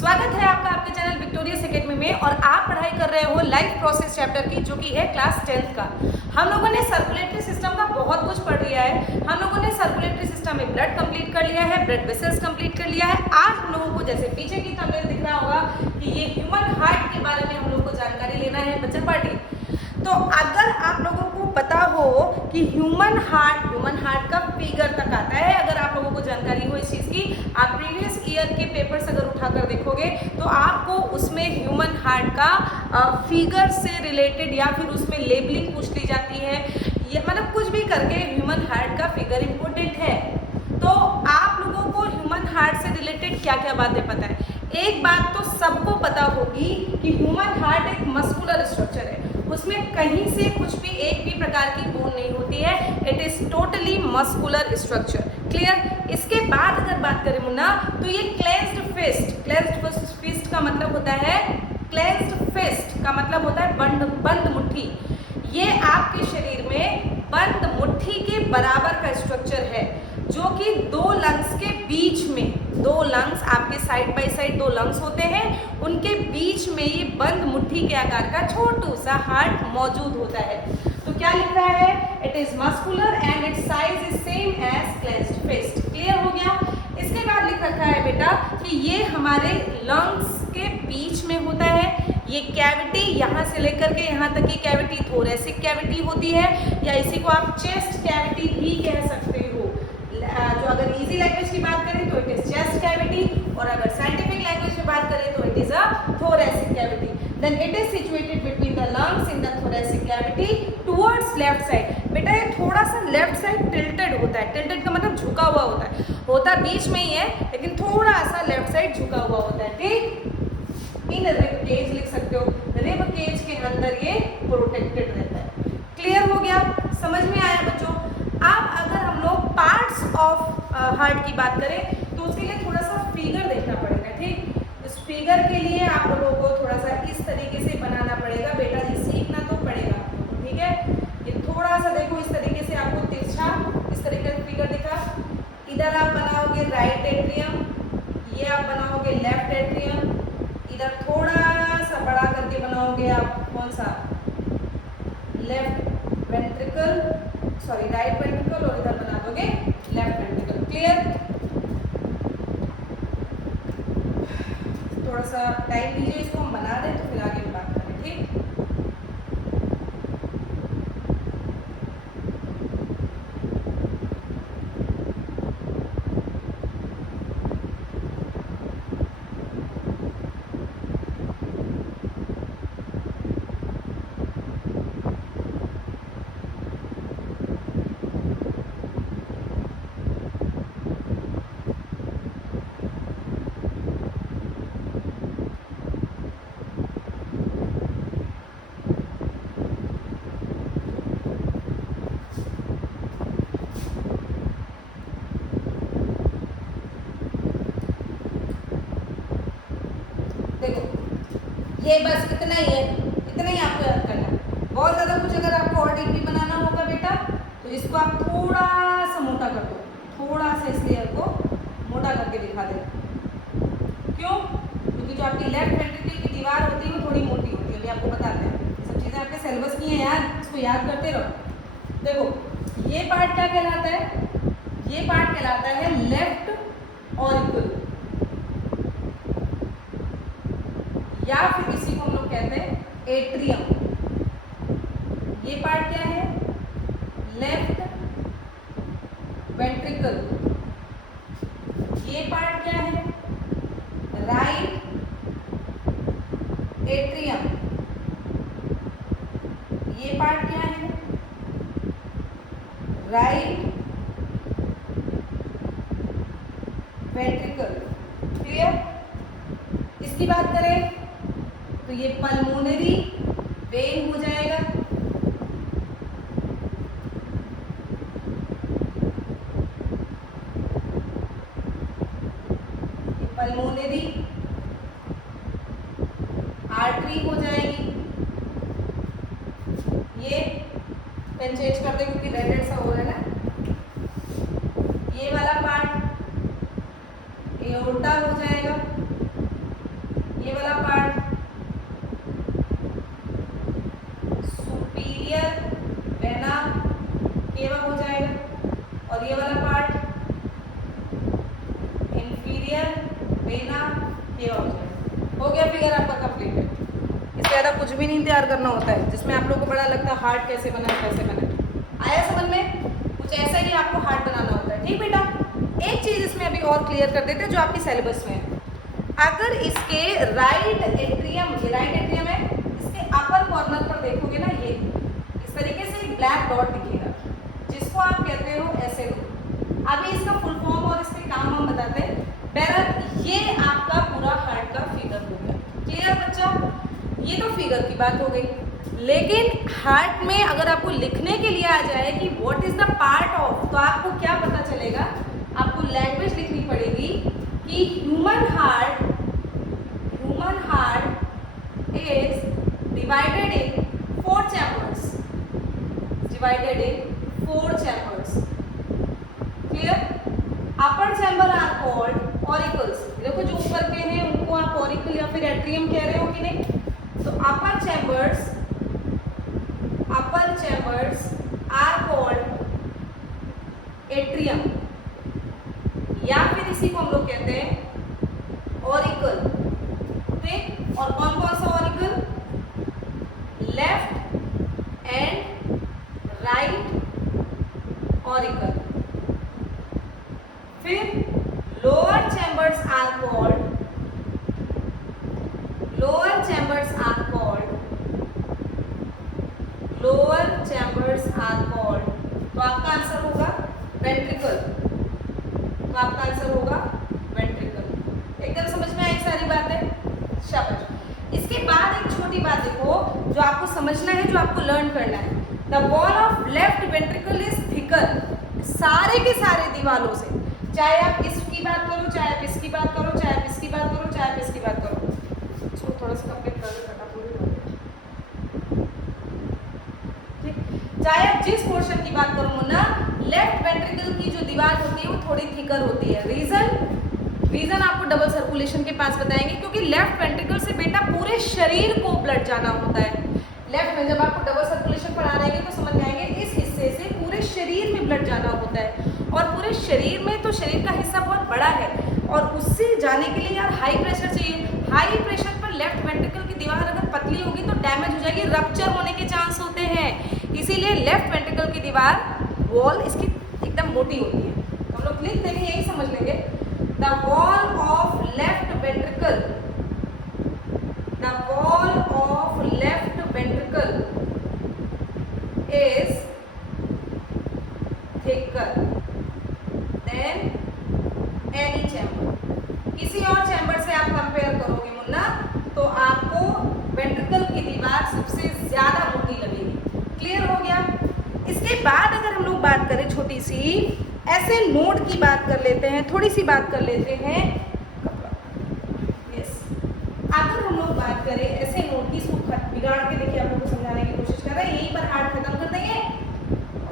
स्वागत है आपका आपके चैनल विक्टोरियस एकेडमी में। और आप पढ़ाई कर रहे हो लाइफ प्रोसेस चैप्टर की, जो कि है क्लास 10th का। हम लोगों ने सर्कुलेटरी सिस्टम का बहुत कुछ पढ़ लिया है। हम लोगों ने सर्कुलेटरी सिस्टम में ब्लड कंप्लीट कर लिया है, ब्लड वेसल्स कंप्लीट कर लिया है। आज हम लोगों को, जैसे पीछे की थंबनेल दिख रहा होगा, कि ये ह्यूमन हार्ट के बारे में हम लोग को जानकारी लेना है बच्चा पार्टी। तो अगर आप लोगों को पता हो कि ह्यूमन हार्ट का फिगर तक आता है, अगर आप लोगों को जानकारी हो इस चीज़ की, आप प्रीवियस ईयर के पेपर्स अगर उठाकर देखोगे तो आपको उसमें ह्यूमन हार्ट का फिगर से रिलेटेड या फिर उसमें लेबलिंग पूछ ली जाती है। ये मतलब कुछ भी करके ह्यूमन हार्ट का फिगर इम्पोर्टेंट है। तो आप लोगों को ह्यूमन हार्ट से रिलेटेड क्या क्या बातें पता है? एक बात तो सबको पता होगी कि ह्यूमन हार्ट एक मस्कुलर स्ट्रक्चर है, उसमें कहीं से कुछ भी एक भी प्रकार की बोन नहीं होती है। It is totally muscular structure. Clear? इसके बाद अगर बात करें मुन्ना, तो ये क्लेंज्ड फिस्ट का मतलब होता है, बंद मुट्ठी। ये आपके शरीर में बंद मुट्ठी के बराबर का स्ट्रक्चर है, जो कि दो लंग्स के बीच में, दो लंग्स आपके साइड बाय साइड दो लंग्स होते हैं, उनके बीच में ये बंद मुट्ठी के आकार का छोटू सा हार्ट मौजूद होता है। तो क्या लिख रहा है? It is muscular and its size is same as clenched fist. Clear हो गया? इसके बाद लिख रखा है बेटा कि ये हमारे लंग्स के बीच में होता है। ये कैविटी यहाँ से लेकर के यहाँ तक की कैविटी थोरेसिक कैविटी होती है, या इसी को आप चेस्ट कैविटी भी कह सकते हो। जो अगर इजी लैंग्वेज की बात करें तो इट इज चेस्ट कैविटी, और अगर साइंटिफिक लैंग्वेज में बात करें तो it is a thoracic cavity. Then it is situated between the lungs in the thoracic cavity towards left side. बेटा ये थोड़ा सा लेफ्ट साइड टिल्टेड होता है। टिल्टेड का मतलब झुका हुआ होता है, होता बीच में ही है लेकिन थोड़ा सा लेफ्ट साइड झुका हुआ होता है। ठीक? इन रिब केज लिख सकते हो, रिब केज के अंदर ये प्रोटेक्टेड रहता है। क्लियर हो गया? समझ में आया बच्चों? अब अगर हम लोग पार्ट्स ऑफ हार्ट की बात करें तो उसके लिए थोड़ा सा फिगर देखना पड़ेगा। ठीक? इस फिगर के लिए आप लोगों को थोड़ा सा इस तरीके से बनाना पड़ेगा बेटा जी, सीखना तो पड़ेगा। ठीक है? ये थोड़ा सा देखो, इस तरीके से आपको तिरछा इस तरीके का फिगर दिखा। इधर आप बनाओगे राइट एट्रियम, ये आप बनाओगे लेफ्ट एट्रियम, इधर थोड़ा सा बड़ा करके बनाओगे आप कौन सा, left ventricle, sorry right ventricle, और इधर बना दोगे लेफ्ट वेंट्रिकल। क्लियर? थोड़ा सा टाइम दीजिए, इसको हम बना दें तो फिर आगे की बात करें। ठीक? देखो, ये बस इतना ही है, इतना ही आपको याद करना है। बहुत ज़्यादा कुछ अगर आपको और डीपली बनाना होगा बेटा तो इसको आप थोड़ा सा मोटा कर दो, थोड़ा सा इस लेयर को मोटा करके दिखा दे। क्यों? क्योंकि जो आपकी लेफ्ट वेंट्रिकल की दीवार होती है वो थोड़ी मोटी होती है, अभी आपको बताते हैं। ये सब चीज़ें आपके सिलेबस की हैं यार, इसको याद करते रहो। देखो, ये पार्ट क्या कहलाता है? ये पार्ट कहलाता है लेफ्ट ऑरिकल, या फिर इसी को हम लोग कहते हैं एट्रियम। ये पार्ट क्या है? Left ventricle. ये पार्ट क्या है? Right atrium. ये पार्ट क्या है? Right ventricle. क्लियर? इसकी बात करें तो ये पल्मोनरी वेन हो जाएगा। ये पल्मोनरी आर्टरी हो जाएगी। ये पेन चेंज कर दे क्योंकि रेड रेड सा हो रहा है ना। ये वाला पार्ट एओर्टा हो जाएगा। वेना केवा हो जाएगा। हो गया फिगर आपका कंप्लीट है। इससे ज़्यादा कुछ भी नहीं तैयार करना होता है, जिसमें आप लोगों को बड़ा लगता है हार्ट कैसे बना है कैसे बना है। आया समझ में? कुछ ऐसा ही आपको हार्ट बनाना होता है। ठीक बेटा, एक चीज इसमें अभी और क्लियर कर देते हैं जो आपके सिलेबस में है। अगर इसके राइट एट्रियम, ये राइट एट्रियम है, इसके अपर कॉर्नर पर देखोगे ना, ये इस तरीके से एक ब्लैक डॉट दिखेगा जिसको आप कहते हो ऐसे लो। अभी इसका फुल फॉर्म और इसके काम हम बताते हैं। बहरहाल ये आपका पूरा हार्ट का फिगर हो गया। क्लियर बच्चा? ये तो फिगर की बात हो गई, लेकिन हार्ट में अगर आपको लिखने के लिए आ जाए कि what is the part of, तो आपको क्या पता चलेगा? आपको लैंग्वेज लिखनी पड़ेगी कि human heart is divided in 4 chambers. Clear? Upper chamber are called auricles. देखो जो ऊपर के हैं उनको आप ऑरिकल या फिर एट्रियम कह रहे हो कि नहीं? तो upper chambers are called atrium, या फिर इसी को हम लोग कहते हैं ऑरिकल। ठीक? और कौन कौन सा auricle? Left and right auricle. फिर लोअर चैम्बर्स आर कॉल्ड तो आपका आंसर होगा वेंट्रिकल। एकदम समझ में आई सारी बातें? शाबाश। इसके बाद एक छोटी बात देखो जो आपको समझना है, जो आपको लर्न करना है। The wall of left ventricle is thicker. सारे के सारे दीवालों से, चाहे आप इसकी बात करो, चाहे आप इसकी बात करो, चाहे आप इसकी बात करो, चाहे आप इसकी बात करो। इसको थोड़ा सा कंप्लीट कर दो, चाहे आप जिस पोर्शन की बात करो ना, लेफ्ट वेंट्रिकल की जो दीवार होती है वो थोड़ी थिकर होती है। रीजन आपको डबल सर्कुलेशन के पास बताएंगे, क्योंकि लेफ्ट वेंट्रिकल से बेटा पूरे शरीर को ब्लड जाना होता है। लेफ्ट में जब आपको डबल सर्कुलेशन पढ़ा रहेंगे तो समझ जाएंगे इस हिस्से से पूरे शरीर में ब्लड जाना होता है, और पूरे शरीर में तो शरीर का हिस्सा बहुत बड़ा है, और उससे जाने के लिए यार हाई प्रेशर चाहिए। हाई प्रेशर पर लेफ्ट वेंट्रिकल की दीवार अगर पतली होगी तो डैमेज हो जाएगी, रप्चर होने के चांस होते हैं। इसीलिए लेफ्ट वेंट्रिकल की दीवार वॉल इसकी एकदम मोटी होती है। हम लोग लिख देंगे, यही समझ लेंगे। The wall of left ventricle is thicker than any chamber. किसी और चैम्बर से आप कंपेयर करोगे मुन्ना तो आपको वेंट्रिकल की दीवार सबसे ज्यादा मोटी लगेगी। क्लियर हो गया? इसके बाद अगर हम लोग बात करें छोटी सी ऐसे नोड की बात कर लेते हैं, थोड़ी सी बात कर लेते हैं। यस, अगर हम लोग बात करें ऐसे नोड की, इसको बिगाड़ के देखिए, आप लोगों को समझाने की कोशिश कर रहे हैं। यहीं पर हार्ट खत्म कर देंगे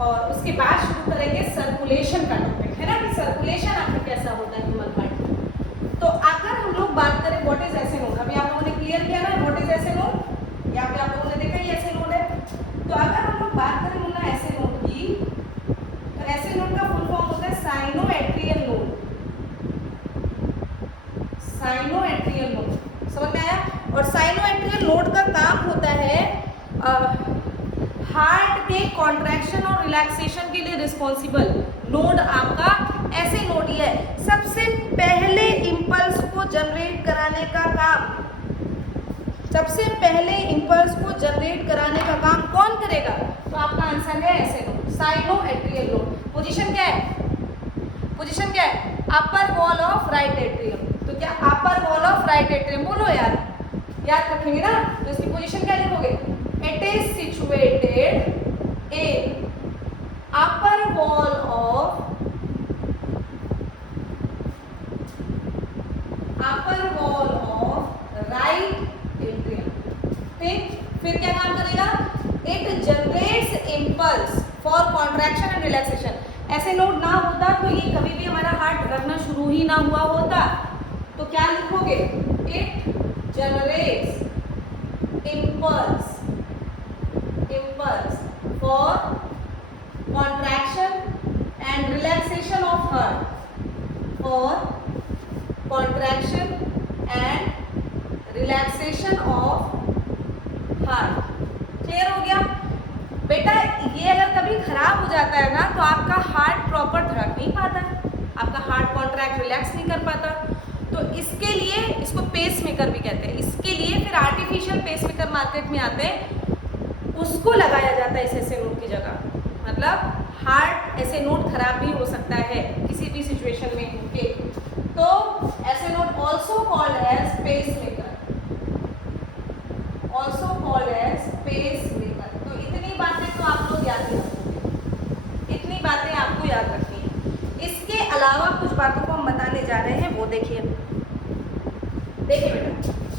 और उसके बाद शुरू करेंगे सर्कुलेशन का टॉपिक, है ना, कि सर्कुलेशन आखिर कैसा होता है ह्यूमन हार्ट में। तो अगर हम लोग बात करें व्हाट इज ऐसे नोड, अभी आप लोगों ने क्लियर किया ना व्हाट इज ऐसे नोड, या फिर आप लोगों ने देखा ये ऐसे नोड है। तो अगर हम लोग बात करें मुन्ना ऐसे नोड की, तो ऐसे नोड का फुल फॉर्म होता है साइनोएट्रियल नोड। समझ में आया? और साइनोएट्रियल नोड का काम होता है हार्ट के कॉन्ट्रैक्शन और रिलैक्सेशन के लिए रिस्पॉन्सिबल नोड आपका ऐसे नोड ही है। सबसे पहले इंपल्स को जनरेट कराने का काम, कौन करेगा? तो आपका आंसर है ऐसे नोड, साइनोएट्रियल नोड। पोजीशन क्या है? अपर वॉल ऑफ राइट एट्रियम। तो क्या अपर वॉल ऑफ राइट एट्रियम? बोलो यार, याद रखेंगे ना। तो इसकी पोजीशन क्या लिखोगे? It is situated in upper wall of right atrium. ठीक, फिर क्या काम करेगा? It generates impulse for contraction and relaxation. ऐसे नोड ना होता तो ये कभी भी हमारा हार्ट रखना शुरू ही ना हुआ होता। तो क्या लिखोगे? It generates impulse for contraction and relaxation of heart, contraction and relaxation of heart. Clear हो गया बेटा? ये अगर कभी खराब हो जाता है ना तो आपका हार्ट प्रॉपर धड़क नहीं पाता है, आपका हार्ट कॉन्ट्रैक्ट रिलैक्स नहीं कर पाता। तो इसके लिए इसको पेस मेकर भी कहते हैं। इसके लिए फिर आर्टिफिशियल पेस मेकर मार्केट में आते हैं, उसको लगाया जाता है इस ऐसे नोट की जगह। मतलब हार्ट ऐसे नोट खराब भी हो सकता है किसी भी सिचुएशन में ओके। तो ऐसे node also called as pacemaker, also called as pacemaker. तो इतनी बातें तो आप लोग याद रखोगे, इतनी बातें आपको याद रखनी है। इसके अलावा कुछ बातों को हम बताने जा रहे हैं, वो देखिए। देखिए बेटा,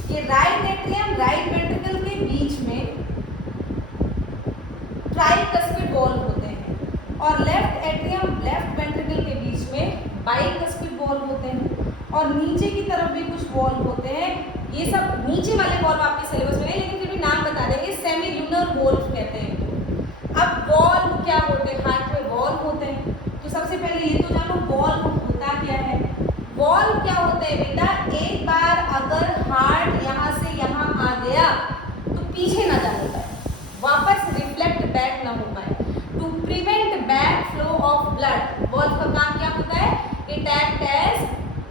ये राइट एट्रियम राइट वेंट्रिकल के बीच में ट्राइकस्पिड वॉल्व होते हैं और लेफ्ट एट्रियम लेफ्ट वेंट्रिकल के बीच में बाइकस्पिड वॉल्व होते हैं और नीचे की तरफ भी कुछ वॉल्व होते हैं। ये सब नीचे वाले वॉल्व आपके सिलेबस में नहीं, लेकिन फिर भी नाम बता देंगे, सेमी ल्यूनर वॉल्व कहते हैं। अब वॉल्व क्या होते हैं? हार्ट में वॉल्व होते हैं। तो सबसे पहले ये तो जानो वॉल्व होता क्या है। वॉल्व क्या होते हैं बेटा? एक बार अगर हार्ट यहाँ से यहाँ आ गया तो पीछे ना जाने पाए, वापस रिफ्लेक्ट बैक ना हो पाए, to prevent back flow of blood. Valve का काम क्या होता है? It act as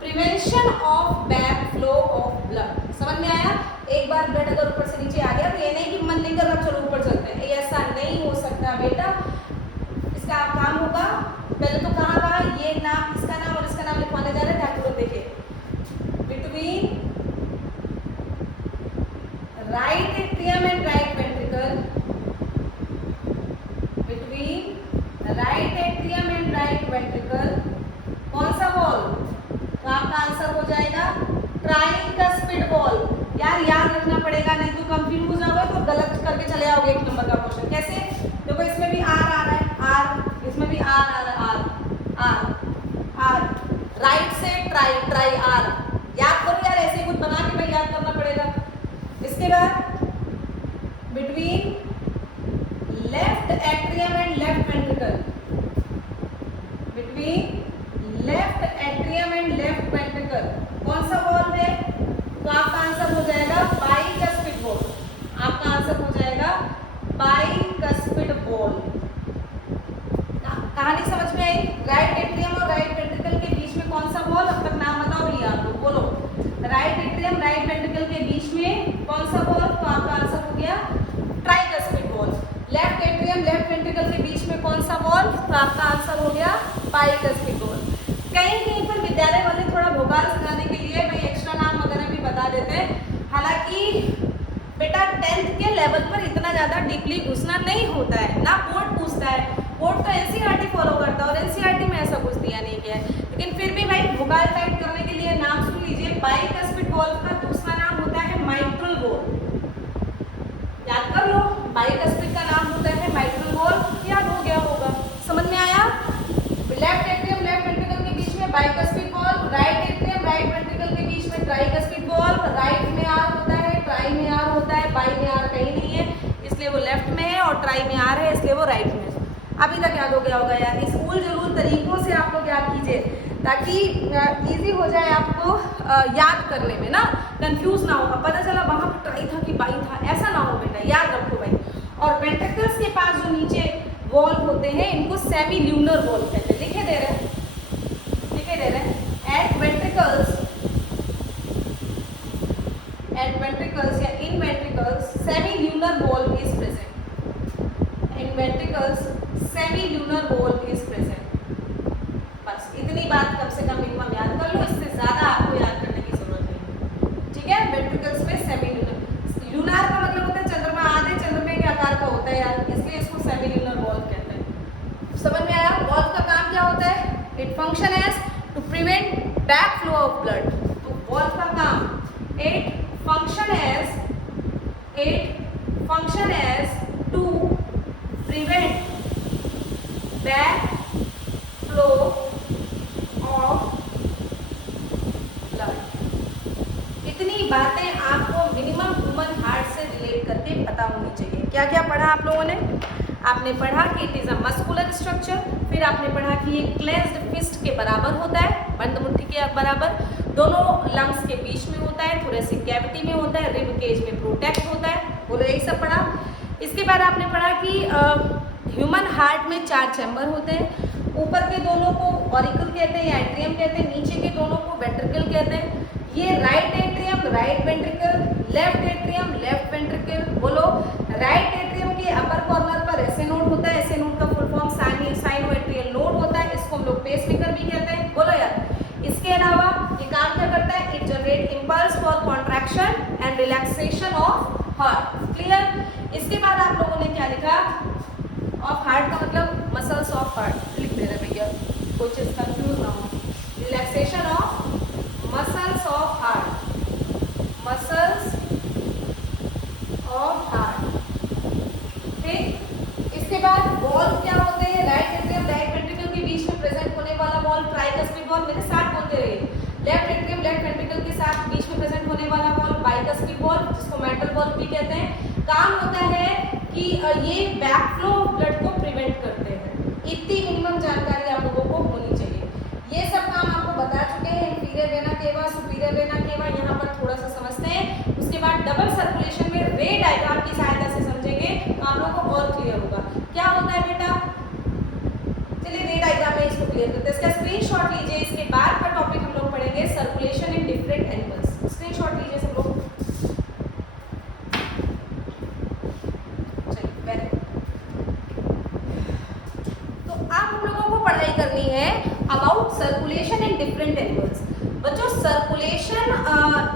prevention of back flow of blood. समझ में आया? एक बार ब्लड अगर ऊपर से नीचे आ गया तो ये नहीं कि मन नहीं कर रहा चलो ऊपर चलते हैं, ऐसा नहीं हो सकता बेटा। इसका काम होगा, पहले तो कहाँ ये नाम, इसका नाम और इसका नाम लिखवाने जा रहे हैं ताकि लोग देखें। Between right atrium and right ventricle, between right atrium and right ventricle कौन सा वॉल्व? तो आपका आंसर हो जाएगा ट्राइकस्पिड वॉल्व। यार याद रखना पड़ेगा, नहीं तो कंफ्यूज हो जाओगे तो गलत करके चले आओगे एक नंबर का क्वेश्चन। कैसे? देखो इसमें भी आर आ रहा है, आर, इसमें भी आर आ रहा है, आर आर आर, राइट से ट्राई ट्राई आर। याद करो यार, ऐसे कुछ बना के भाई याद करना पड़ेगा। इसके बाद between left atrium and left ventricle, between left atrium and left ventricle कौन सा वॉल्व है? तो आपका आंसर हो जाएगा बाइकस्पिड वॉल्व। आपका आंसर हो जाएगा बाइकस्पिड वॉल्व। कहानी समझ में आई? राइट एट्रियम और राइट वेंट्रिकल के बीच में कौन सा वॉल्व? अब तक नाम बताओ भैया आप लोग, बोलो। राइट एट्रियम राइट वेंट्रिकल के बीच में कौन सा वॉल्व? तो आपका आंसर हो गया tricuspid valve. Left atrium left ventricle के बीच में कौन सा वॉल्व? तो आपका आंसर हो गया बाइकस्पिड वॉल्व। कहीं कहीं पर विद्यालय वाले थोड़ा भोगाल सिखाने के लिए भाई एक्स्ट्रा नाम वगैरह भी बता देते हैं। हालांकि बेटा 10th के लेवल पर इतना ज़्यादा डीपली घुसना नहीं होता है ना, बोर्ड पूछता है। बोर्ड तो एनसीईआरटी फॉलो करता है और एनसीईआरटी में ऐसा कुछ दिया नहीं गया है, लेकिन फिर भी भाई भोगाल टाइप करने के लिए नाम सुन लीजिए। बाइकस्पिड वॉल्व का दूसरा नाम होता है माइट्रल वॉल्व। याद कर लो, बाइकस्पिड का नाम होता है माइट्रल वॉल्व। याद हो गया होगा, समझ में आया? लेफ्ट एट्रियम लेफ्ट वेंट्रिकल के बीच में bicuspid valve, right atrium right ventricle के बीच में ट्राइकस्पिड वॉल्व। राइट में आर होता है, ट्राई में आर होता है, बाई में आर कहीं नहीं है इसलिए वो लेफ्ट में है, और ट्राई में आर है इसलिए वो राइट में है। अभी तक याद हो गया होगा यार। इस उल जरूर तरीकों से आप लोग याद कीजिए ताकि इजी हो जाए आपको याद करने में ना, कंफ्यूज ना हो। पता चला वहाँ पर ट्राई था कि बाई था, ऐसा ना हो बेटा, याद रखो भाई। और वेंट्रिकल्स के पास जो नीचे वॉल्व होते हैं इनको सेमी ल्यूनर वॉल्व कहते हैं। लिखे दे रहे हैं, लिखे दे रहे हैं। एट वेंट्रिकल्स या in ventricles semi lunar valve is present. In ventricles semi lunar valve is present. बस इतनी बात कम से कम मिनिमम याद कर लो, इससे ज्यादा आपको याद करने की जरूरत नहीं। ठीक है? वेंट्रिकल्स में सेमी ल्यूनर, ल्यूनर का मतलब होता है चंद्रमा, आधे चंद्रमा के आकार का होता है यार, इसलिए इसको सेमी ल्यूनर वॉल्व कहते हैं। समझ में आया? वॉल्व का काम क्या होता है? It function as to prevent back flow of blood. तो वॉल्व का काम it function as to prevent back flow of blood। इतनी बातें आपको मिनिमम ह्यूमन हार्ट से रिलेट करके पता होनी चाहिए। क्या क्या पढ़ा आप लोगों ने? आपने पढ़ा कि it is a muscular structure, फिर आपने पढ़ा कि ये क्लेंज्ड फिस्ट के बराबर होता है, बंद मुट्ठी के बराबर। दोनों लंग्स के बीच में होता है, थोरेसिक कैविटी में होता है, रिब केज में प्रोटेक्ट होता है। बोलो यही सब पढ़ा। इसके बाद आपने पढ़ा कि ह्यूमन हार्ट में 4 चैम्बर होते हैं। ऊपर के दोनों को ऑरिकल कहते हैं या एट्रियम कहते हैं, नीचे के दोनों को वेंट्रिकल कहते हैं। ये right atrium, right ventricle, left atrium, left ventricle. बोलो राइट एट्रियम के अपर कॉर्नर पर ऐसे नोड होता है, ऐसे नोड का फुल फॉर्म साइनोएट्रियल नोड होता है, इसको हम लोग पेसमेकर भी कहते हैं। बोलो यार। इसके अलावा ये काम क्या करता है? It generate impulse for contraction and relaxation of heart. Clear. इसके बाद आप लोगों ने क्या लिखा? ऑफ हार्ट का मतलब मसल्स ऑफ हार्ट लिख दे रहे भैया, कोई चीज कंफ्यूज ना हो। Relaxation of muscles of heart, muscles of heart. ठीक। इसके बाद वॉल्व क्या होते हैं? राइट एट्रियम राइट वेंट्रिकल के बीच में प्रेजेंट होने वाला वॉल्व ट्राइकस्पिड वॉल्व, मेरे साथ बोलते रहिए। लेफ्ट एट्रियम लेफ्ट वेंट्रिकल के साथ बीच में प्रेजेंट होने वाला वॉल्व बाइकस्पिड वॉल्व, जिसको मेटल वॉल्व भी कहते हैं। काम होता है कि ये बैकफ्लो ऑफ ब्लड को प्रिवेंट करते हैं। इतनी मिनिमम जानकारी आप लोगों को होनी चाहिए। ये सब काम आपको बता चुके हैं। Inferior vena cava, superior vena cava, यहाँ पर थोड़ा सा समझते हैं। उसके बाद डबल सर्कुलेशन में रे डायग्राम की सहायता से समझेंगे तो आप लोगों को और क्लियर होगा। क्या होता है बेटा? चलिए रे डायग्राम में इसको क्लियर करते हैं। इसका स्क्रीनशॉट लीजिए। इसके बाद का टॉपिक हम लोग पढ़ेंगे circulation in different animals. Screenshot लीजिए सब लोग। करनी है about circulation in different animals. बच्चों सर्कुलेशन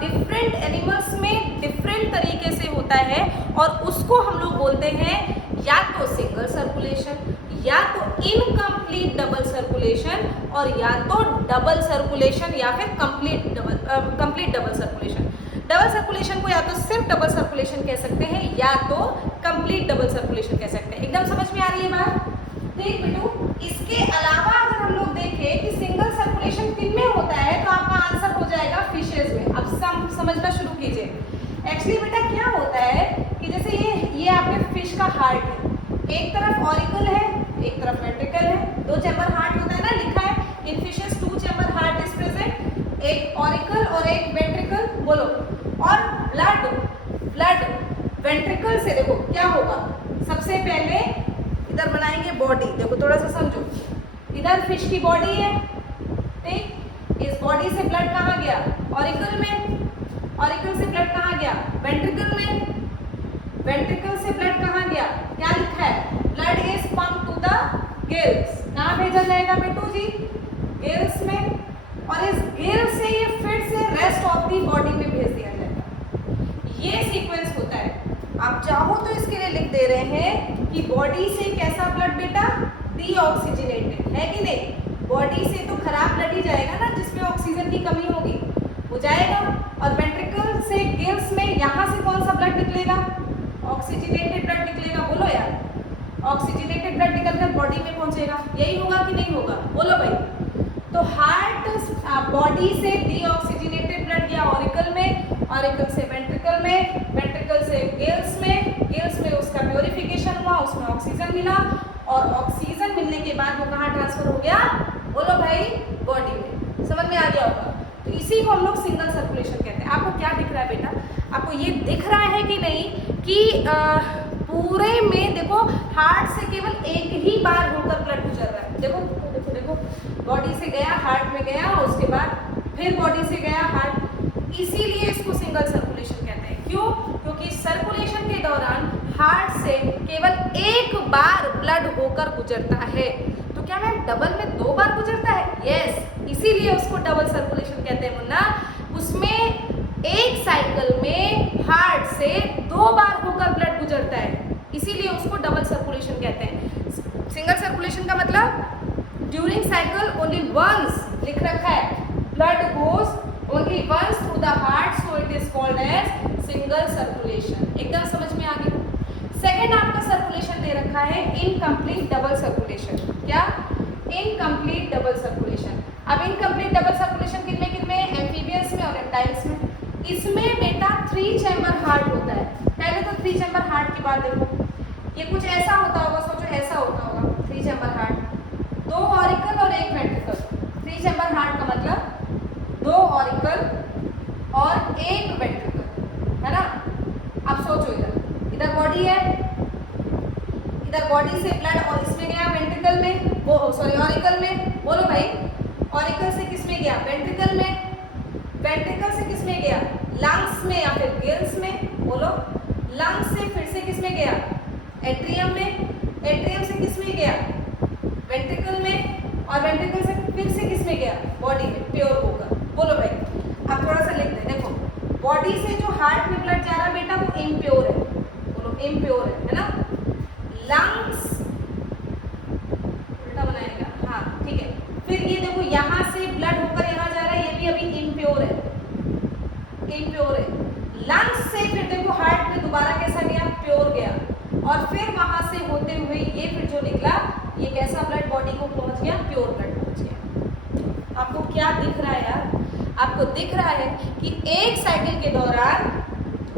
डिफरेंट एनिमल्स में डिफरेंट तरीके से होता है और उसको हम लोग बोलते हैं या तो सिंगल सर्कुलेशन, या तो इनकम्प्लीट डबल सर्कुलेशन, और या तो डबल सर्कुलेशन या फिर complete double circulation. Double circulation को या तो सिर्फ डबल सर्कुलेशन कह सकते हैं या तो कंप्लीट डबल सर्कुलेशन कह सकते हैं। एकदम समझ में आ रही है बात? ठीक बेटू। इसके अलावा अगर हम लोग देखें कि सिंगल सर्कुलेशन किन में होता है तो आपका आंसर हो जाएगा फिशेज में। अब समझना शुरू कीजिए। एक्चुअली बेटा क्या होता है कि जैसे ये आपके फिश का हार्ट है, एक तरफ ऑरिकल है एक तरफ वेंट्रिकल है, 2 चैम्बर हार्ट होता है ना, लिखा है in fishes 2 chamber heart is present, एक ऑरिकल और एक वेंट्रिकल। बोलो। और ब्लड वेंट्रिकल से देखो क्या होगा, सबसे पहले इधर बनाएंगे बॉडी। देखो थोड़ा सा समझो, इधर फिश की बॉडी है, ठीक। इस बॉडी से ब्लड कहाँ गया? ऑरिकल में। ऑरिकल से ब्लड कहाँ गया? वेंट्रिकल में। वेंट्रिकल से ब्लड कहाँ गया? क्या लिखा है? Blood is pump to the gills. कहाँ भेजा जाएगा बेटू जी? गिल्स में। और इस गिल से ये फिर से रेस्ट ऑफ दी बॉडी में भेज दिया जाएगा। ये सीक्वेंस होता है। आप चाहो तो इसके लिए लिख दे रहे हैं कि बॉडी से कैसा ब्लड बेटा? डीऑक्सीजनेटेड है कि नहीं? बॉडी से तो खराब ब्लड ही जाएगा ना, जिसमें ऑक्सीजन की कमी होगी वो जाएगा। और वेंट्रिकल से गिल्स में यहाँ से कौन सा ब्लड निकलेगा? ऑक्सीजनेटेड ब्लड निकलेगा। बोलो यार। ऑक्सीजनेटेड ब्लड निकलकर बॉडी में पहुंचेगा। यही होगा कि नहीं होगा? बोलो भाई। तो हार्ट बॉडी से डीऑक्सीजनेटेड ब्लड गया ऑरिकल में, ऑरिकल से वेंट्रिकल में, वेंट्रिकल से गिल्स में, गिल्स में उसका प्योरिफिकेशन हुआ, उसमें ऑक्सीजन मिला, और ऑक्सीजन मिलने के बाद वो कहाँ ट्रांसफर हो गया? बोलो भाई, बॉडी में। समझ में आ गया होगा? तो इसी को हम लोग सिंगल सर्कुलेशन कहते हैं। आपको क्या दिख रहा है बेटा? आपको ये दिख रहा है कि नहीं कि पूरे में देखो हार्ट से केवल एक ही बार होकर ब्लड गुजर रहा है। देखो देखो देखो, बॉडी से गया हार्ट में गया, उसके बाद फिर बॉडी से गया हार्ट। इसीलिए इसको सिंगल सर्कुलेशन कहते हैं। क्यों? क्योंकि सर्कुलेशन के दौरान हार्ट से केवल एक बार ब्लड होकर गुजरता है। तो क्या मैम डबल में 2 बार गुजरता है? यस, इसीलिए उसको डबल सर्कुलेशन कहते हैं मुन्ना। उसमें एक साइकिल में हार्ट से 2 बार होकर ब्लड गुजरता है, इसीलिए उसको डबल सर्कुलेशन कहते हैं। सिंगल सर्कुलेशन का मतलब ड्यूरिंग साइकिल ओनली वंस लिख रखा है, blood goes only once through the heart, so it is called as single circulation. एकदम समझ में आ गया? सेकेंड आपका सर्कुलेशन दे रखा है इनकम्प्लीट डबल सर्कुलेशन। क्या? Incomplete double circulation. अब इनकम्प्लीट डबल सर्कुलेशन किन में? एम्फीबियंस में और रेप्टाइल्स में। इसमें बेटा 3 चैम्बर हार्ट होता है। पहले तो 3 चैम्बर हार्ट की बात देखो, ये कुछ ऐसा होता होगा, सोचो ऐसा होता होगा 3 चैम्बर हार्ट, 2 ऑरिकल और 1 वेंट्रिकल। 3 चैम्बर हार्ट का मतलब 2 ऑरिकल और 1 वेंट्रिकल, है ना। अब सोचो, इधर बॉडी है, इधर बॉडी से ब्लड और इसमें गया वेंट्रिकल में, वो सॉरी ऑरिकल में। बोलो भाई, ऑरिकल से किस में गया? वेंट्रिकल में। वेंट्रिकल से किस में गया? लंग्स में या फिर गिल्स में। बोलो, लंग्स से फिर से किस में गया? एट्रियम में। एट्रियम से किस में गया? वेंट्रिकल में। और वेंट्रिकल से फिर से किस में गया? बॉडी में, प्योर होकर। बोलो भाई, अब थोड़ा सा लिखते हैं। देखो, बॉडी से जो हार्ट में ब्लड जा रहा है बेटा, वो इम्प्योर है। बोलो, इम्प्योर है ना। लंग्स उल्टा बनाएगा, हाँ ठीक है। फिर ये देखो, यहाँ से ब्लड होकर यहाँ जा रहा है, ये भी अभी इम्प्योर है, इम्प्योर है। लंग्स से फिर देखो हार्ट में दोबारा कैसा गया? प्योर गया। और फिर वहां से होते हुए ये फिर जो निकला, ये कैसा ब्लड बॉडी को पहुंच गया? प्योर ब्लड पहुंच गया। आपको क्या दिख रहा है यार? आपको दिख रहा है कि एक साइकिल के दौरान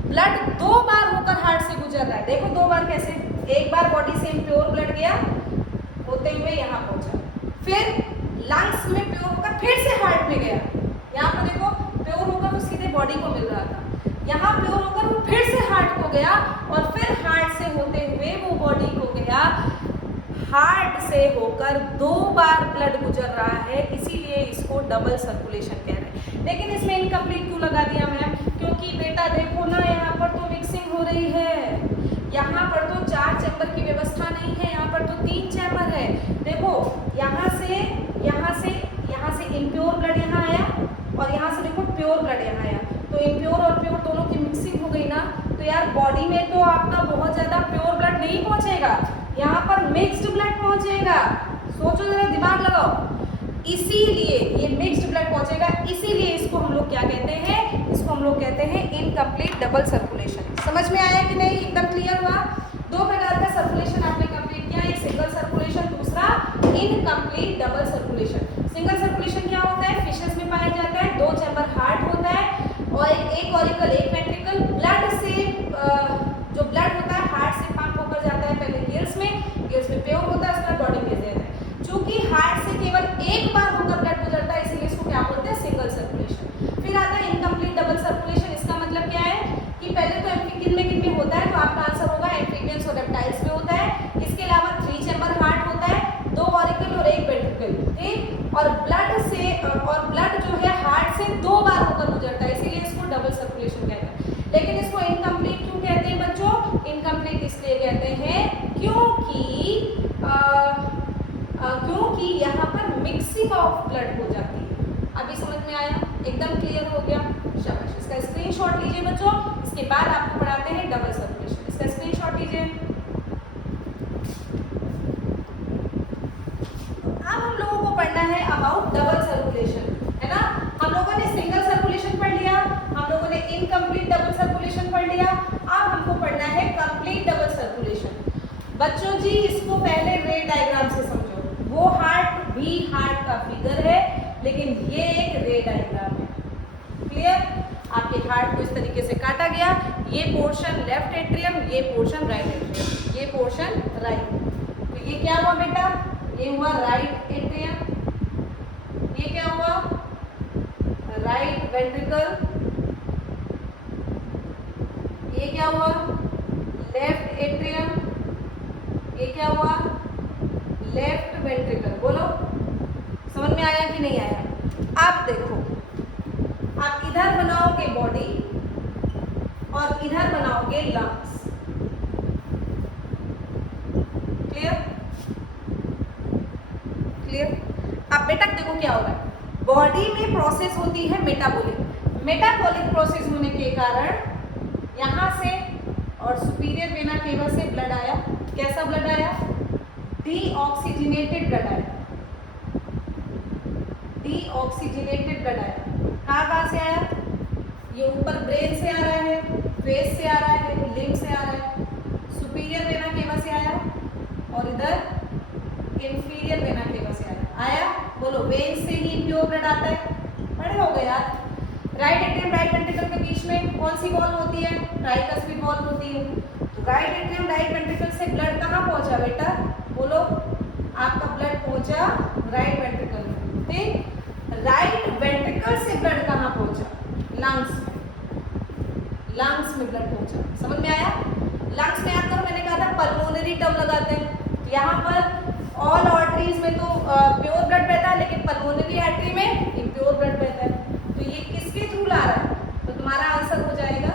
ब्लड 2 बार होकर हार्ट से गुजर रहा है। देखो 2 बार कैसे? एक बार बॉडी से इम्प्योर ब्लड गया, होते हुए यहाँ पहुंचा, फिर लंग्स में प्योर होकर फिर से हार्ट में गया। यहाँ पर देखो, प्योर होकर वो सीधे बॉडी को मिल रहा था, यहाँ प्योर होकर वो फिर से हार्ट को गया, और फिर हार्ट से होते हुए वो बॉडी को गया। हार्ट से होकर 2 बार ब्लड गुजर रहा है, इसीलिए इसको डबल सर्कुलेशन कह रहे हैं। लेकिन इसमें इनकम्प्लीट क्यों लगा दिया मैम? क्योंकि बेटा देखो ना, यहाँ पर तो मिक्सिंग हो रही है, यहाँ पर तो 4 चैम्बर की व्यवस्था नहीं है, यहाँ पर तो 3 चैम्बर है। देखो, यहाँ से इम्प्योर ब्लड यहाँ आया, और यहाँ से देखो प्योर ब्लड यहाँ आया। तो इम्प्योर और प्योर दोनों की मिक्सिंग हो गई ना, तो यार बॉडी में तो आपका बहुत ज़्यादा प्योर ब्लड नहीं पहुँचेगा, यहाँ पर मिक्स्ड ब्लड पहुँचेगा। सोचो जरा, दिमाग लगाओ। इसीलिए ये मिक्स्ड ब्लड पहुँचेगा, इसीलिए इसको हम लोग क्या कहते हैं? इसको हम लोग कहते हैं इनकम्प्लीट डबल सर्कुलेशन। समझ में आया कि नहीं? एकदम क्लियर हुआ? 2 प्रकार का सर्कुलेशन आपने कंप्लीट किया, एक सिंगल सर्कुलेशन, दूसरा incomplete double circulation. Single circulation क्या होता है? फिशेस में पाया जाता है, 2 चैम्बर हार्ट होता है, और एक ऑरिकल, एक वेंट्रिकल। ब्लड से जो ब्लड होता है हार्ट से पंप होकर जाता है पहले गिल्स में प्योर होता है, उसके बाद बॉडी में भेज देता है। चूंकि हार्ट से केवल एक बार होकर ब्लड गुजरता है, इसीलिए इसको क्या बोलते हैं? Single circulation. फिर आता है इनकम्प्लीट डबल सर्कुलेशन। इसका मतलब क्या है कि पहले तो किन में होता है? तो आपका आंसर होगा एम्फीबियंस और रेप्टाइल्स में होता है। इसके अलावा 3 चैम्बर हार्ट होता है, 2 ऑरिकल और 1 वेंट्रिकल, ठीक। और ब्लड जो है हार्ट से 2 बार होकर गुजरता है, इसीलिए इसको डबल सर्कुलेशन कहते हैं। लेकिन इसको इनकम्प्लीट क्यों कहते हैं बच्चों? इनकम्प्लीट इसलिए कहते हैं क्योंकि यहाँ पर मिक्सिंग ऑफ ब्लड हो जाती है। अभी समझ में आया? एकदम क्लियर हो गया? शाबाश। इसका स्क्रीनशॉट लीजिए बच्चों, इसके बाद आपको पढ़ाते हैं डबल सर्कुलेशन। इसका स्क्रीनशॉट लीजिए। अब हम लोगों को पढ़ना है अबाउट डबल सर्कुलेशन, है ना। हम लोगों ने सिंगल सर्कुलेशन पढ़ लिया, हम लोगों ने इनकम्प्लीट डबल सर्कुलेशन पढ़ लिया। अब हमको पढ़ना है कंप्लीट डबल सर्कुलेशन। बच्चों जी, इसको पहले रे डायग्राम से समझो। वो हार्ट भी हार्ट का फिगर है, लेकिन ये एक रे डायग्राम है। क्लियर? आपके हार्ट को इस तरीके से काटा गया, ये पोर्शन लेफ्ट एट्रियम, ये पोर्शन राइट एट्रियम, ये पोर्शन राइट। तो ये क्या हुआ बेटा? ये हुआ राइट एट्रियम, ये क्या हुआ? राइट वेंट्रिकल, ये क्या हुआ? लेफ्ट एट्रियम, ये क्या हुआ? Left ventricle. बोलो, समझ में आया कि नहीं आया? आप देखो, आप इधर बनाओगे बॉडी और इधर बनाओगे लंग्स। क्लियर? क्लियर? अब बेटा देखो क्या हो रहा है। बॉडी में प्रोसेस होती है मेटाबॉलिक। मेटाबॉलिक प्रोसेस होने के कारण यहाँ से और सुपीरियर वेना केवा से ब्लड आया। कैसा ब्लड आया? डीऑक्सीजनेटेड ब्लड आया। डीऑक्सीजनेटेड ब्लड आया। कहाँ से आया? ये ऊपर ब्रेन से आ रहा है, फेस से आ रहा है, लिम्ब से आ रहा है। सुपीरियर वेना केवा से आया, और इधर इंफीरियर वेना केवा से आया। बोलो, वेन से ही इम्प्योर ब्लड आता है। पढ़े हो गए यार? राइट एट्रियम राइट वेंट्रिकल के बीच में कौन सी वॉल्व होती है? ट्राइकस्पिड वॉल्व होती है। तो राइट एट्रियम राइट वेंट्रिकल से ब्लड कहाँ पहुंचा बेटा? बोलो, आपका ब्लड पहुंचा राइट वेंट्रिकल में, ठीक। राइट वेंट्रिकल से ब्लड कहाँ पहुंचा? लंग्स में, लंग्स में ब्लड पहुंचा। समझ में आया? लंग्स में याद करो, मैंने कहा था पल्मोनरी टर्म लगाते हैं। यहाँ पर ऑल आर्टरीज में तो प्योर ब्लड बहता है, लेकिन पल्मोनरी आर्टरी में इम्प्योर ब्लड बहता है। तो ये किसके थ्रू ला रहा है? तो तुम्हारा आंसर हो जाएगा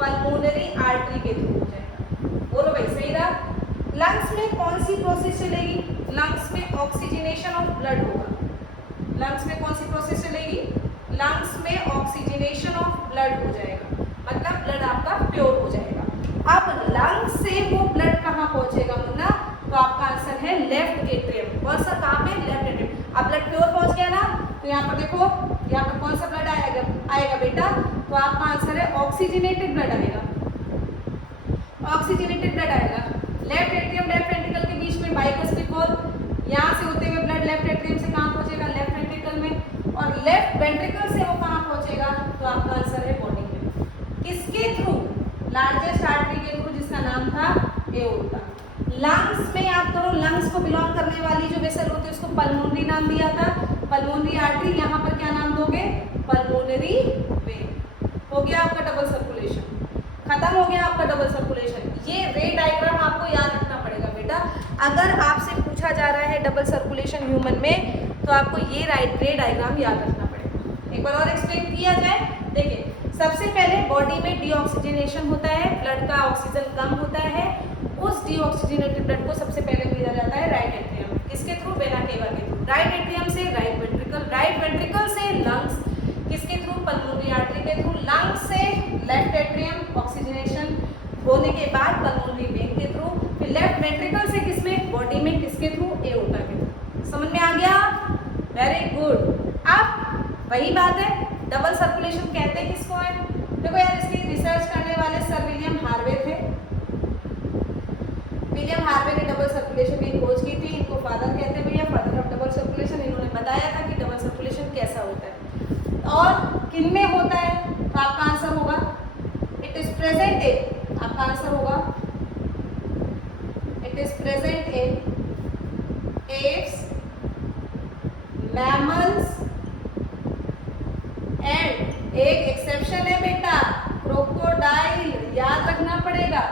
पल्मोनरी आर्टरी के थ्रू हो जाएगा। बोलो भाई, सही रहा? लंग्स में कौन सी प्रोसेस चलेगी? लंग्स में ऑक्सीजनेशन ऑफ ब्लड होगा। लंग्स में कौन सी प्रोसेस चलेगी? लंग्स में ऑक्सीजनेशन ऑफ ब्लड हो जाएगा, मतलब ब्लड आपका प्योर हो जाएगा। अब लंग्स से वो ब्लड कहाँ पहुंचेगा मुन्ना? तो आपका आंसर है लेफ्ट एट्रियम। कौन सा? कहाँ पे? Left atrium. अब ब्लड प्योर पहुंच गया ना, तो यहाँ पर देखो, यहाँ पर कौन सा ब्लड आएगा बेटा? तो आपका आंसर है ऑक्सीजनेटेड ब्लड आएगा, ऑक्सीजनेटेड ब्लड आएगा। लेफ्ट एट्रियम लेफ्ट वेंट्रिकल के बीच में बाइकुस्पिक वॉल, यहाँ से होते हुए ब्लड लेफ्ट एट्रियम से कहाँ पहुंचेगा? लेफ्ट वेंट्रिकल में, और लेफ्ट वेंट्रिकल से वो कहाँ पहुंचेगा? तो आपका आंसर है बॉडी में। किसके थ्रू? लार्जेस्ट आर्टरी के थ्रू, जिसका नाम था एओर्टा। लंग्स में याद करो, लंग्स को बिलोंग करने वाली जो वेसल होती है उसको पल्मोनरी नाम दिया था। पल्मोनरी आर्टरी, यहाँ पर क्या नाम दोगे? Pulmonary vein. हो गया आपका डबल सर्कुलेशन, खत्म हो गया आपका डबल सर्कुलेशन। ये रे डायग्राम आपको याद रखना पड़ेगा बेटा। अगर आपसे पूछा जा रहा है डबल सर्कुलेशन ह्यूमन में, तो आपको ये रे डायग्राम याद रखना पड़ेगा। एक बार और एक्सप्लेन किया जाए। देखिए, सबसे पहले बॉडी में डीऑक्सीजनेशन होता है, ब्लड का ऑक्सीजन कम होता है। उस डीऑक्सीजनेटेड ब्लड को सबसे पहले भेजा जाता है राइट एट्रियम। किसके थ्रू? वेना केवा के थ्रू। राइट एट्रियम से राइट वेंट्रिकल, राइट वेंट्रिकल से लंग्स, किसके थ्रू? पल्मोनरी आर्टरी के थ्रू। लंग्स से लेफ्ट एट्रियम, ऑक्सीजनेशन होने के बाद पल्मोनरी वेन के थ्रू। फिर लेफ्ट वेंट्रिकल से किसमें? बॉडी में, किसके थ्रू? एओर्टा के थ्रू। समझ में आ गया? Very good. अब वही बात है, डबल सर्कुलेशन कहते किसको है? देखो यार, इसकी रिसर्च करने वाले सर विलियम हार्वे थे। विलियम हार्वे ने डबल सर्कुलेशन की खोज की थी। इनको फादर कहते भैया, फादर ऑफ डबल सर्कुलेशन। इन्होंने बताया था कि डबल सर्कुलेशन कैसा होता है और किन में होता है। तो आपका आंसर होगा इट इज प्रेजेंट इन, आपका आंसर होगा it is present in apps, mammals and एक एक्सेप्शन है बेटा, क्रोकोडाइल। याद रखना पड़ेगा,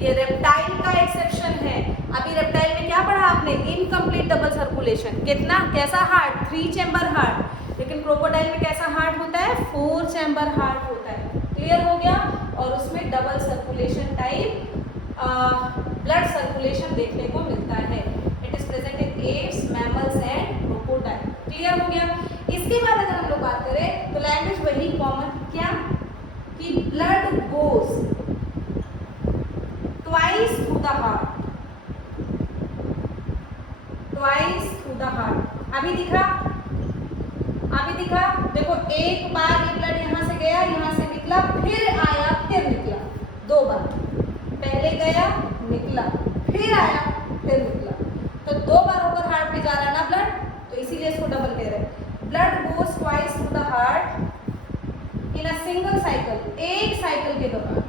ये रेप्टाइल का एक्सेप्शन है। अभी रेप्टाइल में क्या पढ़ा आपने? Incomplete double circulation. कितना? कैसा हार्ट? 3 chamber heart. लेकिन क्रोकोडाइल में कैसा हार्ट होता है? 4 चैम्बर हार्ट होता है। क्लियर हो गया? और उसमें double circulation type blood circulation देखने को मिलता है। It is present in apps, mammals and crocodile. Clear हो गया? इसके बाद अगर हम लोग बात करें तो लैंग्वेज वही कॉमन, क्या कि blood goes twice through the heart, twice through the heart. अभी दिखा? अभी दिखा? देखो, एक बार ये ब्लड यहाँ से गया, यहाँ से निकला, फिर आया, फिर निकला। 2 बार, पहले गया, निकला, फिर आया, फिर निकला। तो 2 बार होकर हार्ट पे जा रहा है ना ब्लड, तो इसीलिए इसको डबल कह रहे हैं। Blood goes twice through the heart in a single cycle, एक साइकिल के दौरान,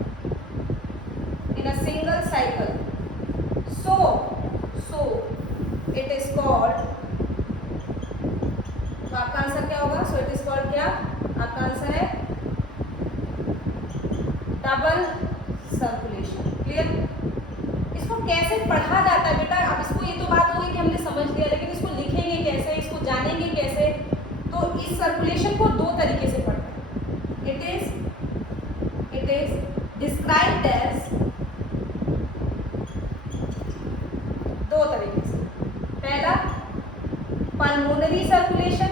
in a single cycle. So it is called, तो आपका आंसर क्या होगा? सो इट इज कॉल्ड क्या? आपका आंसर है डबल सर्कुलेशन। क्लियर? इसको कैसे पढ़ा जाता है बेटा? अब इसको, ये तो बात होगी कि हमने समझ लिया, लेकिन इसको लिखेंगे कैसे, इसको जानेंगे कैसे? तो इस सर्कुलेशन को 2 तरीके से पढ़ना है। इट इज डिस्क्राइब्ड एज, 2 तरीके से। पहला पल्मोनरी सर्कुलेशन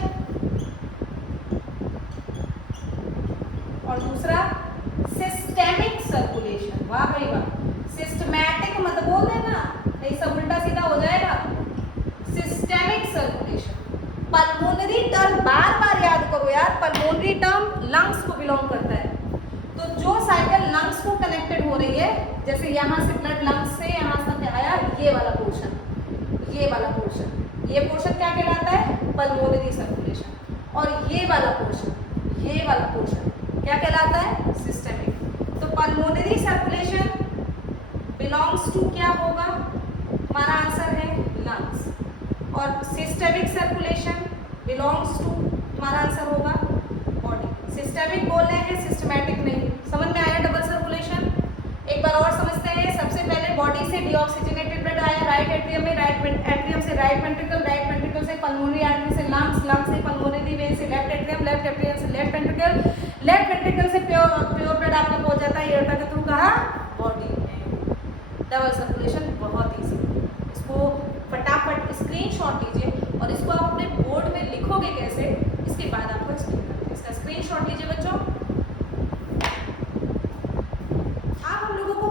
और दूसरा सिस्टेमिक सर्कुलेशन। वाह भाई वाह, सिस्टमैटिक मत बोल देना, नहीं सब उल्टा सीधा हो जाएगा। Systemic circulation. पल्मोनरी टर्म बार बार याद करो यार, पल्मोनरी टर्म लंग्स को बिलोंग करता है। तो जो साइकिल लंग्स को कनेक्टेड हो रही है, जैसे यहाँ से ब्लड लंग्स से यहाँ तक आया, ये वाला पोर्शन, ये वाला पोर्शन, ये पोर्शन क्या कहलाता है? Pulmonary circulation. और ये वाला पोर्शन, ये वाला पोर्शन क्या कहलाता है? सिस्टेमिक। तो पल्मोनरी सर्कुलेशन बिलोंग्स टू क्या होगा? हमारा आंसर है लंग्स। और सिस्टेमिक सर्कुलेशन बिलोंग्स टू हमारा आंसर होगा बॉडी। सिस्टेमिक बोल रहे हैं, सिस्टमैटिक नहीं। समझ में आया डबल सर्कुलेशन? एक बार और समझते हैं। सबसे पहले बॉडी से डीऑक्सीजनेटेड ब्लड आया राइट एट्रियम में, राइट एट्रियम से राइट वेंट्रिकल, राइट वेंट्रिकल से पल्मोनरी आर्टरी से लंग्स, लंग्स से पल्मोनरी वेन से लेफ्ट एट्रियम, लेफ्ट एट्रियम से लेफ्ट वेंट्रिकल, लेफ्ट वेंट्रिकल से प्योर ब्लड आपका पहुंच जाता है एओर्टा के थ्रू कहाँ? बॉडी में। डबल सर्कुलेशन बहुत ईजी, इसको फटाफट स्क्रीनशॉट लीजिए और इसको आप अपने बोर्ड में लिखोगे कैसे, इसके बाद आपको एक्सप्लेन करते हैं। इसका स्क्रीनशॉट लीजिए बच्चों।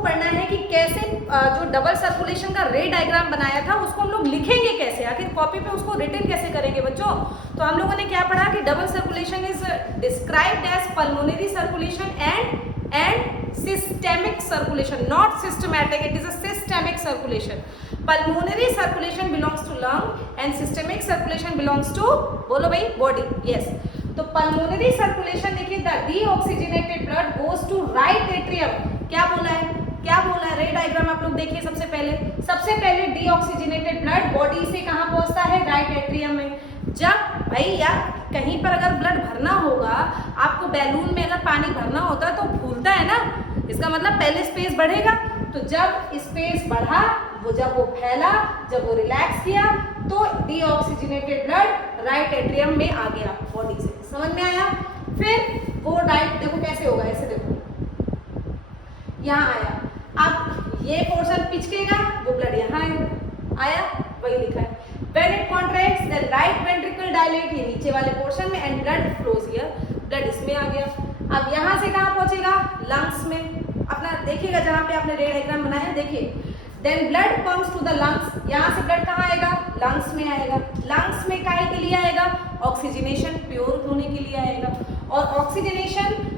पढ़ना है कि कैसे जो डबल सर्कुलेशन का रे डायग्राम बनाया था उसको हम लोग लिखेंगे कैसे, आखिर कॉपी पे उसको रिटन कैसे करेंगे बच्चों। तो हम लोगों ने क्या पढ़ा कि double circulation is described as pulmonary circulation and systemic circulation, not systematic, it is a systemic circulation. Pulmonary circulation belongs to lung and systemic circulation belongs to, बोलो भाई, बॉडी। यस, तो पल्मोनरी सर्कुलेशन देखिए, the deoxygenated blood goes to right atrium. क्या बोला है, क्या बोला है? रे डायग्राम आप लोग देखिए। सबसे पहले डीऑक्सीजनेटेड ब्लड बॉडी से कहां पहुंचता है? राइट एट्रियम में। जब भाई यार कहीं पर अगर ब्लड भरना होगा, आपको बैलून में अगर पानी भरना होता है तो फूलता है ना, इसका मतलब पहले स्पेस बढ़ेगा। तो जब स्पेस बढ़ा, जब वो फैला, जब वो रिलैक्स किया, तो डीऑक्सीजनेटेड ब्लड राइट एट्रियम में आ गया बॉडी से। समझ में आया? फिर वो राइट, देखो कैसे होगा, ऐसे देखो, यहाँ आया, अब ये पोर्शन पिचकेगा, वो ब्लड यहाँ आया, वही लिखा है। When it contracts, the right ventricle dilate, ये नीचे वाले पोर्शन में, and blood flows here, blood इसमें आ गया। अब यहाँ से कहाँ पहुंचेगा? लंग्स में। अपना देखिएगा जहाँ पे आपने रे डायग्राम बनाया, देखिए। Then blood comes to the lungs, यहाँ से ब्लड कहाँ आएगा? लंग्स में आएगा। लंग्स में काहे के लिए आएगा? ऑक्सीजनेशन प्योर होने के लिए आएगा। और ऑक्सीजनेशन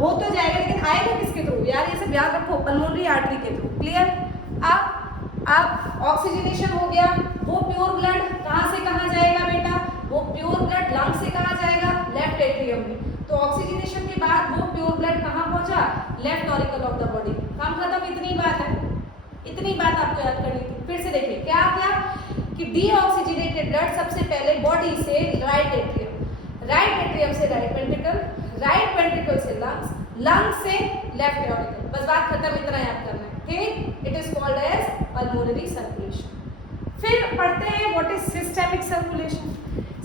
हो तो जाएगा, लेकिन आएगा किसके थ्रू यार? ये सब याद रखो, पल्मोनरी आर्टरी के थ्रू। क्लियर? अब ऑक्सीजनेशन हो गया, वो प्योर ब्लड कहाँ से कहाँ जाएगा बेटा? वो प्योर ब्लड लंग से कहाँ जाएगा? लेफ्ट एट्रियम में। तो ऑक्सीजनेशन के बाद वो प्योर ब्लड कहाँ पहुंचा? Left auricle of the body. काम खत्म, इतनी बात है, इतनी बात आपको याद करनी थी। फिर से देखिए क्या क्या कि डीऑक्सीजनेटेड ब्लड सबसे पहले बॉडी से राइट एट्रियम, राइट एट्रियम से राइट वेंट्रिकल, राइट वेंट्रिकल से लंग्स, लंग्स से लेफ्ट ऑरिकल। बस बात खत्म, इतना याद करना है। ठीक, it is called as pulmonary circulation. फिर पढ़ते हैं what is systemic circulation.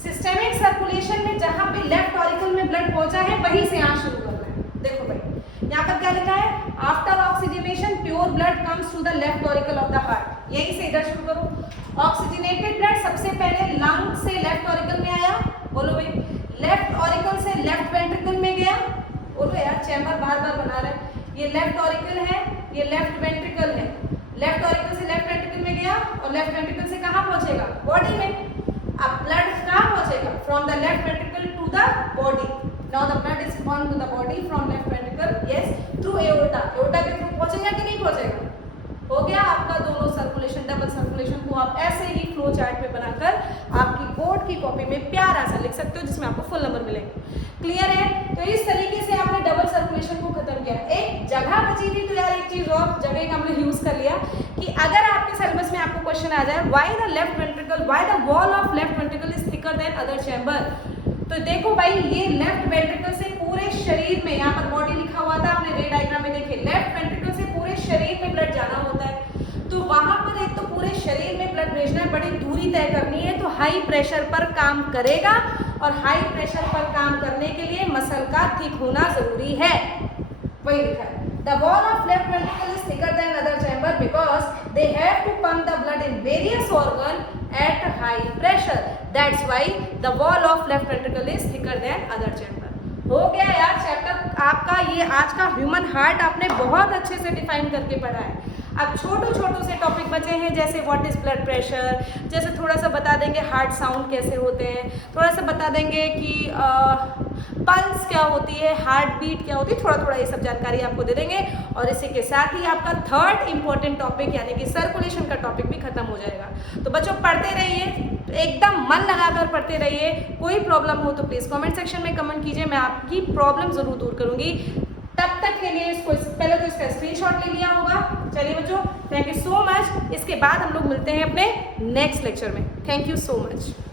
Systemic circulation में जहां पे लेफ्ट ऑरिकल में ब्लड पहुंचा है वहीं से यहाँ शुरू करना है। देखो भाई यहाँ पर क्या लिखा है? After oxygenation pure blood comes to the left auricle of the heart. यहीं से इधर शुरू करो। ऑक्सीजनेटेड ब्लड सबसे पहले लंग से लेफ्ट ऑरिकल में आया, बोलो भाई। लेफ्ट ऑरिकल से लेफ्ट वेंट्रिकल में गया, बोलो यार, चैम्बर बार बार बना रहे हैं। ये लेफ्ट ऑरिकल है, ये लेफ्ट वेंट्रिकल है। लेफ्ट ऑरिकल से लेफ्ट वेंट्रिकल में गया और लेफ्ट वेंट्रिकल से कहाँ पहुंचेगा? बॉडी में। अब ब्लड कहाँ पहुंचेगा? From the left ventricle to the body. Now the blood is gone to the body from left ventricle, yes, through aorta. Aorta के थ्रू पहुंचेगा कि नहीं पहुंचेगा? हो गया आपका दोनों सर्कुलेशन, डबल सर्कुलेशन को आप ऐसे ही फ्लो चार्ट में बनाकर आपकी बोर्ड की कॉपी में प्यारा सा लिख सकते हो, जिसमें आपको फुल नंबर मिलेंगे। क्लियर है? तो इस तरीके से आपने डबल सर्कुलेशन को खत्म किया। एक जगह बची थी, तो यार एक चीज और जगह का हमने यूज कर लिया कि अगर आपके सिलेबस में आपको क्वेश्चन आ जाए, why the left ventricle, why the wall of left ventricle is thicker than other chamber. तो देखो भाई, ये लेफ्ट वेंट्रिकल से पूरे शरीर में, यहाँ पर बॉडी लिखा हुआ था, आपने रे डायग्राम में देखिए, लेफ्ट वेंट्रिकल से पूरे शरीर में ब्लड जाना होता है। तो वहां पर एक तो पूरे शरीर में ब्लड भेजना है, बड़ी दूरी तय करनी है, तो हाई प्रेशर पर काम करेगा। और हाई प्रेशर पर काम करने के लिए मसल का थिक होना जरूरी है, वही लिखा है। The wall of left ventricle is thicker than other chamber because they have to pump the blood in various organ at high pressure. That's why the wall of left ventricle is thicker than other chamber. हो गया यार chapter आपका। ये आज का human heart आपने बहुत अच्छे से डिफाइन करके पढ़ा है। अब छोटो से टॉपिक बचे हैं, जैसे व्हाट इज ब्लड प्रेशर, जैसे थोड़ा सा बता देंगे हार्ट साउंड कैसे होते हैं, थोड़ा सा बता देंगे कि पल्स क्या होती है, हार्ट बीट क्या होती है, थोड़ा थोड़ा ये सब जानकारी आपको दे देंगे। और इसी के साथ ही आपका थर्ड इंपॉर्टेंट टॉपिक यानी कि सर्कुलेशन का टॉपिक भी खत्म हो जाएगा। तो बच्चों पढ़ते रहिए, तो एकदम मन लगाकर पढ़ते रहिए। कोई प्रॉब्लम हो तो प्लीज़ कमेंट सेक्शन में कमेंट कीजिए, मैं आपकी प्रॉब्लम ज़रूर दूर करूँगी। तब तक के लिए इसको पहले तो इसका स्क्रीनशॉट ले लिया होगा। चलिए बच्चों, थैंक यू सो मच। इसके बाद हम लोग मिलते हैं अपने नेक्स्ट लेक्चर में। Thank you so much.